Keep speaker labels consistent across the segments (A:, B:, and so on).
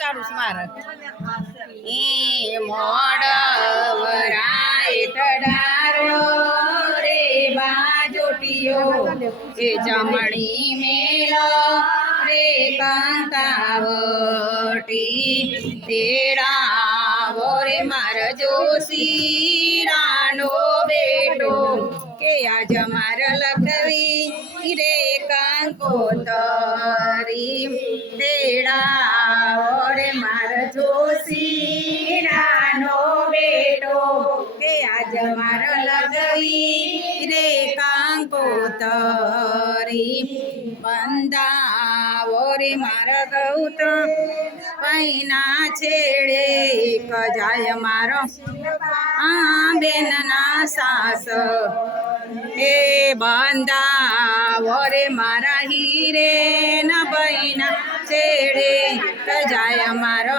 A: ઉતારું છું મારે. મોડ વરાય ઠડારો રે બાજોટીયો એ જમણી મેલો રે કાંતાવટી. તેડાવો રે માર જોશી. કંકોતરી તેડાવો રે માર જોશી રાનો બેટો કે આજ માર લગઈ રે કાંકોતરી બંદાવો રે માર ગૌતમ પૈના છેડે કજાય મારો આ બેનના સાસ એ બંદાવો રે મારા હીરે ના બૈના છેડે કજાય મારો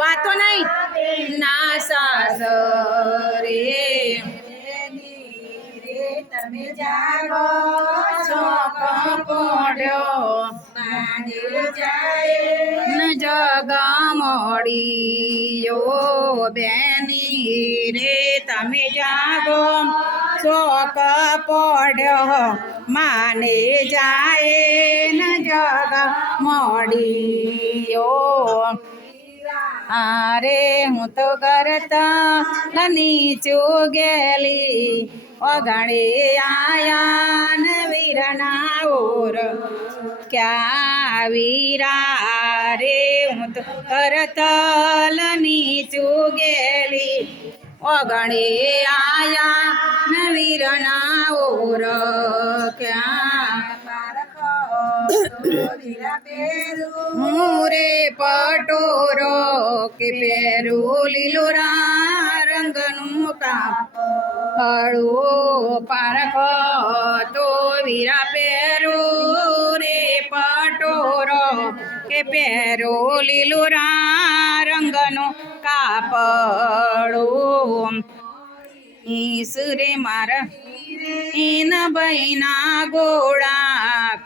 A: વાતો નહીં. ના સાસ રે તમે જાગો, ચોક પડ્યો. ન બેની રે તમે જાગો. ચોક પડ્યો, માને જાય ન જગ મોડીયો અરે હું તો કરતા નીચું ગેલી અગણે આયા ને વીરના ઓર ક્યાં વીરા રે હું તો કરતા નીચું ગેલી અગણે આયા ને વીરના ઓર હું રે પટોરો કે પેરું લીલો રંગનું કાપ. હળવો પારખ તો વીરા પેરો રે પટોરો કે પેરો લીલો રંગનો કાપડું. ઈસરે મારા ઈન બૈના ગોળા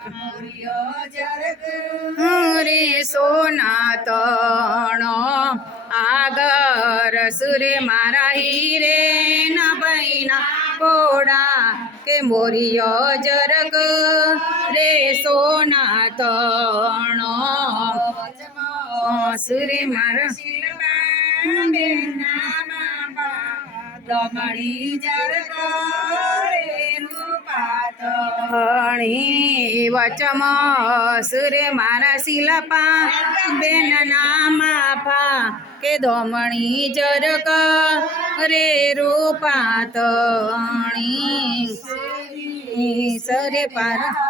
A: રે સોના તણો આગર સુરે મારા હીરે ના બૈના ગોળા કે મોરિયો જરગ રે સોના તણો. સુરે મારા રમણી જરગ હણી વચમ સુરે મારા શિલપા બેન નામા કે દોમણી જરક રે રૂપા તણી સરે પાર હા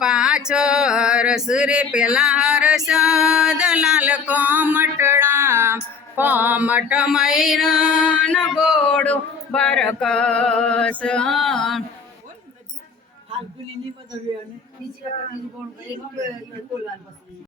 A: પાછળ સુરે પેલા હરસ દલાલ કોમટડા, કોમટ મૈરન ગોડું બરકસ.
B: પદવી અને બીજી વખત બીજી કરી બોલવાનું